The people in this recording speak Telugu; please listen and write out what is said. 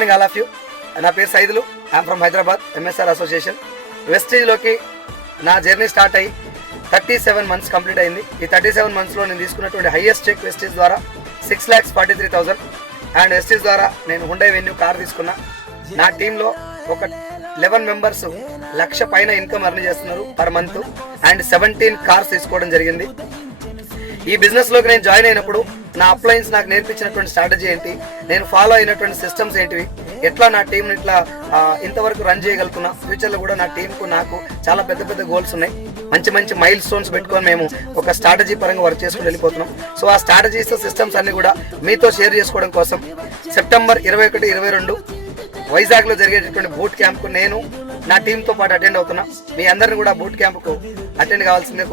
Morning all of you. నా పేరు Saidulu. I'm from Hyderabad, MSR association. వెస్టీజ్లోకి నా జర్నీ స్టార్ట్ అయ్యి 37 మంత్స్ కంప్లీట్ అయింది. ఈ 37 మంత్స్లో నేను తీసుకున్నటువంటి హైయెస్ట్ చెక్ వెస్టీజ్ ద్వారా 6,43,000 అండ్ వెస్టీజ్ ద్వారా నేను హుండై వెన్యూ కార్ తీసుకున్నా. నా టీంలో ఒక 11 మెంబర్స్ లక్ష పైన ఇన్కమ్ అర్న్ చేస్తున్నారు పర్ మంత్ అండ్ 17 కార్స్ తీసుకోవడం జరిగింది. ఈ బిజినెస్లోకి నేను జాయిన్ అయినప్పుడు నా అప్లయన్స్ నాకు నేర్పించినటువంటి స్ట్రాటజీ ఏంటి, నేను ఫాలో అయినటువంటి సిస్టమ్స్ ఏంటివి, ఎట్లా నా టీంని ఇట్లా ఇంతవరకు రన్ చేయగలుగుతున్నా, ఫ్యూచర్లో కూడా నా టీంకు నాకు చాలా పెద్ద పెద్ద గోల్స్ ఉన్నాయి. మంచి మంచి మైల్ స్టోన్స్ పెట్టుకొని మేము ఒక స్ట్రాటజీ పరంగా వర్క్ చేసుకుని వెళ్ళిపోతున్నాం. సో ఆ స్ట్రాటజీస్ సిస్టమ్స్ అన్ని కూడా మీతో షేర్ చేసుకోవడం కోసం సెప్టెంబర్ 21, 22 వైజాగ్లో జరిగేటటువంటి బూట్ క్యాంప్కు నేను నా టీంతో పాటు అటెండ్ అవుతున్నా. మీ అందరిని కూడా బూట్ క్యాంప్కు అటెండ్ కావాల్సిందే